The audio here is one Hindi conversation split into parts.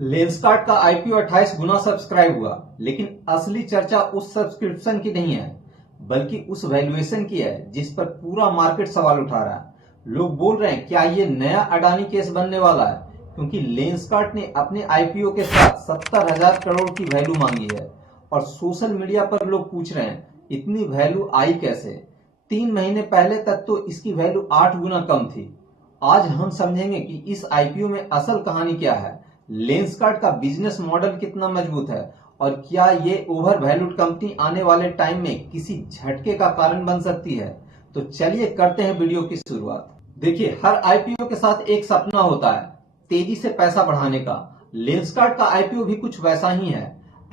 लेंसकार्ट का आईपीओ 28 गुना सब्सक्राइब हुआ, लेकिन असली चर्चा उस सब्सक्रिप्शन की नहीं है बल्कि उस वैल्यूएशन की है जिस पर पूरा मार्केट सवाल उठा रहा है। लोग बोल रहे हैं क्या ये नया अडानी केस बनने वाला है, क्योंकि लेंसकार्ट ने अपने आईपीओ के साथ 70,000 करोड़ की वैल्यू मांगी है और सोशल मीडिया पर लोग पूछ रहे हैं इतनी वैल्यू आई कैसे। 3 महीने पहले तक तो इसकी वैल्यू 8 गुना कम थी। आज हम समझेंगे कि इस आईपीओ में असल कहानी क्या है, लेंसकार्ट का बिजनेस मॉडल कितना मजबूत है और क्या ये ओवर वैल्यूड कंपनी आने वाले टाइम में किसी झटके का कारण बन सकती है। तो चलिए करते हैं वीडियो की शुरुआत। देखिए, हर आईपीओ के साथ एक सपना होता है, तेजी से पैसा बढ़ाने का। लेंसकार्ट का आईपीओ भी कुछ वैसा ही है।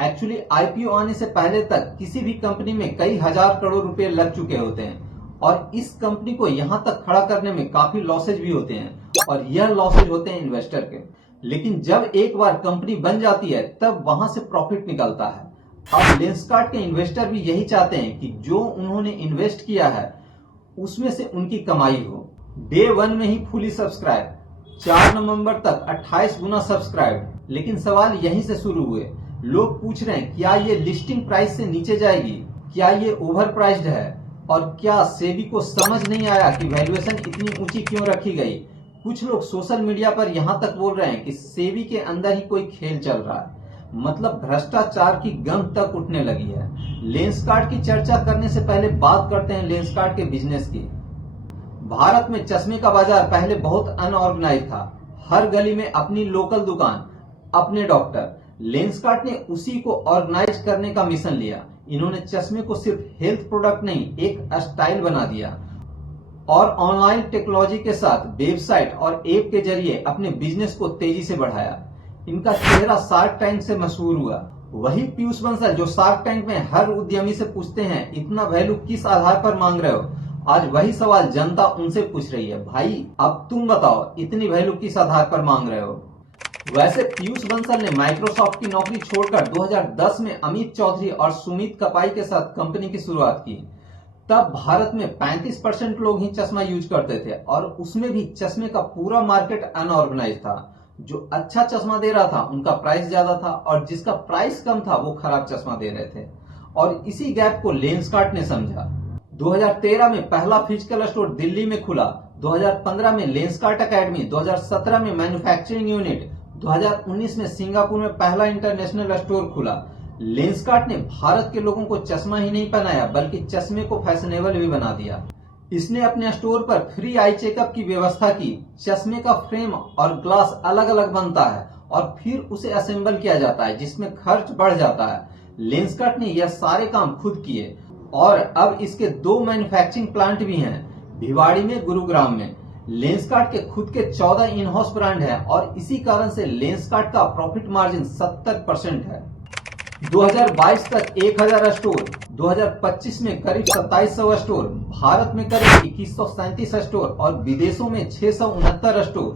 एक्चुअली आईपीओ आने से पहले तक किसी भी कंपनी में कई हजार करोड़ रुपए लग चुके होते हैं और इस कंपनी को यहां तक खड़ा करने में काफी लॉसेज भी होते हैं और यह लॉसेज होते हैं इन्वेस्टर के। लेकिन जब एक बार कंपनी बन जाती है तब वहां से प्रॉफिट निकलता है। अब लेंसकार्ट के इन्वेस्टर भी यही चाहते हैं कि जो उन्होंने इन्वेस्ट किया है उसमें से उनकी कमाई हो। डे 1 में ही फुली सब्सक्राइब, 4 नवंबर तक 28 गुना सब्सक्राइब। लेकिन सवाल यहीं से शुरू हुए। लोग पूछ रहे हैं क्या ये लिस्टिंग प्राइस से नीचे जाएगी, क्या ये ओवर प्राइस्ड है और क्या सेबी को समझ नहीं आया कि वैल्यूएशन इतनी ऊंची क्यों रखी गई। कुछ लोग सोशल मीडिया पर यहां तक बोल रहे हैं कि सेबी के अंदर ही कोई खेल चल रहा है, मतलब भ्रष्टाचार की गंध तक उठने लगी है। लेंसकार्ट की चर्चा करने से पहले बात करते हैं लेंसकार्ट के बिजनेस की। भारत में चश्मे का बाजार पहले बहुत अनऑर्गेनाइज था। हर गली में अपनी लोकल दुकान, अपने डॉक्टर। लेंसकार्ट ने उसी को ऑर्गेनाइज करने का मिशन लिया। इन्होंने चश्मे को सिर्फ हेल्थ प्रोडक्ट नहीं, एक स्टाइल बना दिया और ऑनलाइन टेक्नोलॉजी के साथ वेबसाइट और ऐप के जरिए अपने बिजनेस को तेजी से बढ़ाया। इनका चेहरा शार्क टैंक से मशहूर हुआ। वही पीयूष बंसल जो शार्क टैंक में हर उद्यमी से पूछते हैं इतना वैल्यू किस आधार पर मांग रहे हो, आज वही सवाल जनता उनसे पूछ रही है, भाई अब तुम बताओ इतनी वैल्यू किस आधार पर मांग रहे हो। वैसे पीयूष बंसल ने माइक्रोसॉफ्ट की नौकरी छोड़कर 2010 में अमित चौधरी और सुमित कपाई के साथ कंपनी की शुरुआत की। तब भारत में 35% लोग ही चश्मा यूज करते थे और उसमें भी चश्मे का पूरा मार्केट अनऑर्गेनाइज था। जो अच्छा चश्मा दे रहा था उनका प्राइस ज्यादा था और जिसका प्राइस कम था वो खराब चश्मा दे रहे थे और इसी गैप को लेंसकार्ट ने समझा। 2013 में पहला फिजिकल स्टोर दिल्ली में खुला, 2015 में लेंसकार्ट एकेडमी, 2017 में मैन्युफैक्चरिंग यूनिट, 2019 में सिंगापुर में पहला इंटरनेशनल स्टोर खुला। लेंसकार्ट ने भारत के लोगों को चश्मा ही नहीं पहनाया बल्कि चश्मे को फैशनेबल भी बना दिया। इसने अपने स्टोर पर फ्री आई चेकअप की व्यवस्था की। चश्मे का फ्रेम और ग्लास अलग अलग बनता है और फिर उसे असेंबल किया जाता है जिसमें खर्च बढ़ जाता है। लेंसकार्ट ने यह सारे काम खुद किए और अब इसके 2 मैन्युफैक्चरिंग प्लांट भी हैं, भिवाड़ी में, गुरुग्राम में। लेंसकार्ट के खुद के 14 इन हाउस ब्रांड है और इसी कारण से लेंसकार्ट का प्रॉफिट मार्जिन 70% है। 2022 तक 1000 स्टोर, 2025 में करीब 2700 स्टोर, भारत में करीब 2137 स्टोर और विदेशों में 669 स्टोर।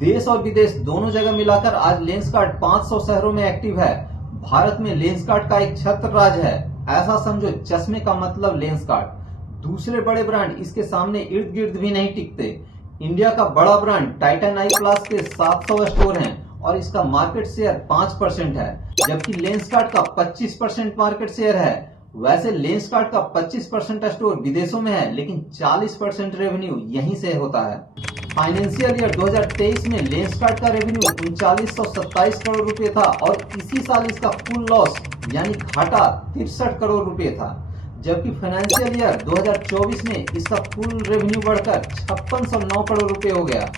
देश और विदेश दोनों जगह मिलाकर आज लेंसकार्ट 500 शहरों में एक्टिव है। भारत में लेंसकार्ट का एक छत्र राज है, ऐसा समझो। चश्मे का मतलब लेंसकार्ट। दूसरे बड़े ब्रांड इसके सामने इर्द गिर्द भी नहीं टिकते। इंडिया का बड़ा ब्रांड टाइटन आई प्लस के 700 स्टोर हैं और इसका मार्केट शेयर 5% है, जबकि लेंसकार्ट का 25% मार्केट शेयर है। वैसे लेंसकार्ट का 25% स्टोर विदेशों में है, लेकिन 40% रेवेन्यू यहीं से होता है। फाइनेंशियल ईयर 2023 में लेंसकार्ट का रेवेन्यू 3927 करोड़ रुपए था और इसी साल इसका फुल लॉस यानी घाटा 63 करोड़ रुपए था, जबकि फाइनेंशियल ईयर 2024 में इसका फुल रेवेन्यू बढ़कर 5609 करोड़ रुपए हो गया,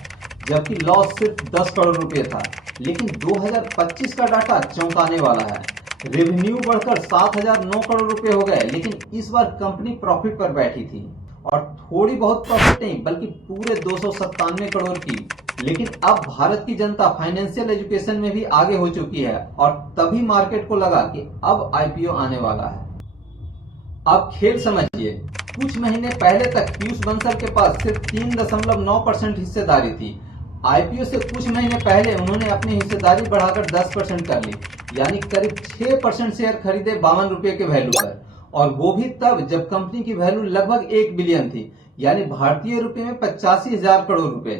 जबकि लॉस सिर्फ 10 करोड़ रुपए था। लेकिन 2025 का डाटा चौंकाने वाला है। रेवेन्यू बढ़कर 7009 करोड़ रुपए हो गए, लेकिन इस बार कंपनी प्रॉफिट पर बैठी थी और थोड़ी बहुत प्रॉफिट नहीं बल्कि पूरे 297 करोड़ की। लेकिन अब भारत की जनता फाइनेंशियल एजुकेशन में भी आगे हो चुकी है और तभी मार्केट को लगा कि अब आईपीओ आने वाला है। अब खेल समझिए। कुछ महीने पहले तक पीयूष बंसल के पास सिर्फ 3.9% हिस्सेदारी थी। आईपीओ से कुछ महीने पहले उन्होंने अपनी हिस्सेदारी बढ़ाकर 10% कर ली, यानी करीब 6% शेयर खरीदे 52 रुपए के वैल्यू पर, और वो भी तब जब कंपनी की वैल्यू लगभग 1 बिलियन थी, यानी भारतीय रुपए में 85,000 करोड़ रुपए।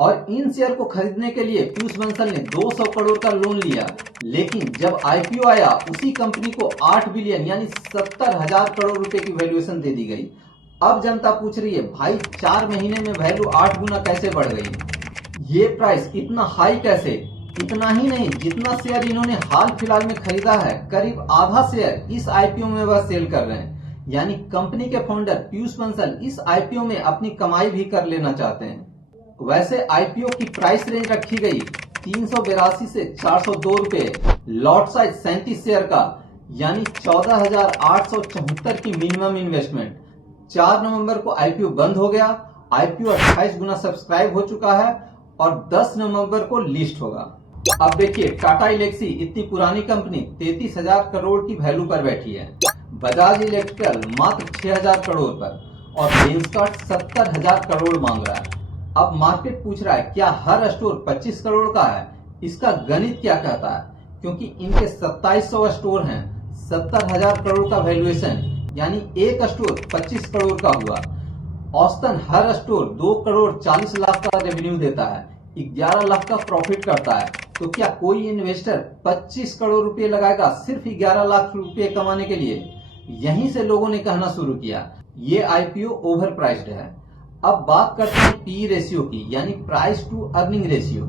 और इन शेयर को खरीदने के लिए पीयूष बंसल ने 200 करोड़ का लोन लिया, लेकिन जब आईपीओ आया उसी कंपनी को 8 बिलियन यानी 70,000 करोड़ रुपए की वैल्यूएशन दे दी गई। अब जनता पूछ रही है भाई 4 महीने में वैल्यू 8 गुना कैसे बढ़ गई, ये प्राइस इतना हाई कैसे। इतना ही नहीं, जितना शेयर इन्होंने हाल फिलहाल में खरीदा है करीब आधा शेयर इस आईपीओ में वह सेल कर रहे हैं, यानी कंपनी के फाउंडर पीयूष बंसल इस आईपीओ में अपनी कमाई भी कर लेना चाहते हैं। वैसे आईपीओ की प्राइस रेंज रखी गई 382 से 402 रुपए, लॉट साइज 37 शेयर का, यानी 14,874 की मिनिमम इन्वेस्टमेंट। 4 नवंबर को आईपीओ बंद हो गया, आईपीओ 28 गुना सब्सक्राइब हो चुका है और 10 नवंबर को लिस्ट होगा। अब देखिए टाटा इलेक्सी इतनी पुरानी कंपनी 33,000 करोड़ की वैल्यू पर बैठी है, बजाज इलेक्ट्रिकल मात्र 6,000 करोड़ पर और लेंसकार्ट 70,000 करोड़ मांग रहा है। अब मार्केट पूछ रहा है क्या हर स्टोर 25 करोड़ का है, इसका गणित क्या कहता है, क्योंकि इनके 2700 स्टोर हैं, 70,000 करोड़ का वैल्यूएशन, यानी एक स्टोर 25 करोड़ का हुआ। औसतन हर स्टोर 2 करोड़ 40 लाख का रेवेन्यू देता है, 11 लाख का प्रॉफिट करता है। तो क्या कोई इन्वेस्टर 25 करोड़ रुपए लगाएगा सिर्फ 11 लाख रुपए कमाने के लिए? यहीं से लोगों ने कहना शुरू किया ये आईपीओ ओवर प्राइस्ड है। अब बात करते हैं पी रेशियो की, यानी प्राइस टू अर्निंग रेशियो।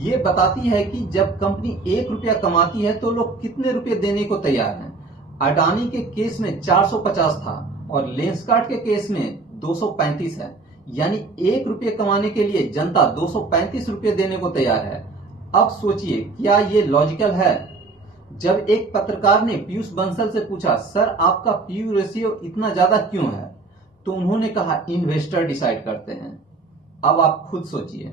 ये बताती है कि जब कंपनी 1 रुपया कमाती है तो लोग कितने रुपए देने को तैयार हैं। अडानी के केस में 450 था और लेंसकार्ट के केस में 235 है, यानी 1 रुपये कमाने के लिए जनता 235 रुपये देने को तैयार है। अब सोचिए क्या ये लॉजिकल है? जब एक पत्रकार ने पीयूष बंसल से पूछा सर आपका पीयू रेशियो इतना ज्यादा क्यों है, तो उन्होंने कहा इन्वेस्टर डिसाइड करते हैं। अब आप खुद सोचिए।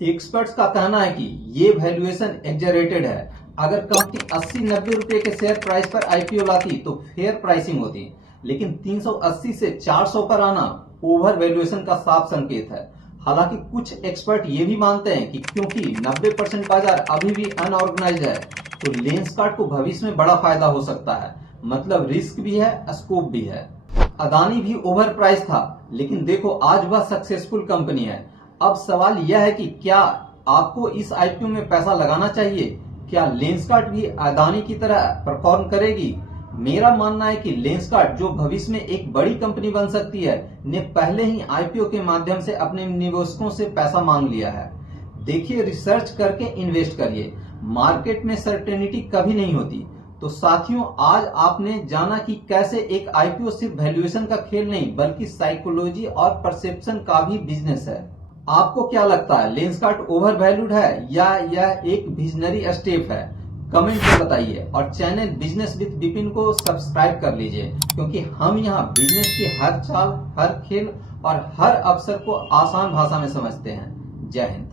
एक्सपर्ट्स का कहना है कि ये वैल्यूएशन एग्जरेटेड है। अगर कंपनी 80-90 रुपए के शेयर प्राइस पर आईपीओ लाती तो फेयर प्राइसिंग होती, लेकिन 380 से 400 पर आना ओवर वैल्यूएशन का साफ संकेत है। हालांकि कुछ एक्सपर्ट ये भी मानते हैं कि क्योंकि 90% बाजार अभी भी अनऑर्गेनाइज्ड है तो लेंसकार्ट को भविष्य में बड़ा फायदा हो सकता है, मतलब रिस्क भी है, स्कोप भी है। अदानी भी ओवर प्राइस था, लेकिन देखो आज वह सक्सेसफुल कंपनी है। अब सवाल यह है कि क्या आपको इस आईपीओ में पैसा लगाना चाहिए? क्या लेंसकार्ट भी अदानी की तरह परफॉर्म करेगी? मेरा मानना है कि लेंसकार्ट जो भविष्य में एक बड़ी कंपनी बन सकती है ने पहले ही आईपीओ के माध्यम से अपने निवेशकों से पैसा मांग लिया है। देखिए रिसर्च करके इन्वेस्ट करिए, मार्केट में सर्टेनिटी कभी नहीं होती। तो साथियों आज आपने जाना कि कैसे एक आईपीओ सिर्फ वैल्यूएशन का खेल नहीं बल्कि साइकोलॉजी और परसेप्शन का भी बिजनेस है। आपको क्या लगता है लेंसकार्ट ओवर वैल्यूड है या यह एक विजनरी स्टेप है? कमेंट में बताइए और चैनल बिजनेस विद विपिन को सब्सक्राइब कर लीजिए, क्योंकि हम यहाँ बिजनेस की हर चाल, हर खेल और हर अवसर को आसान भाषा में समझते हैं। जय हिंद।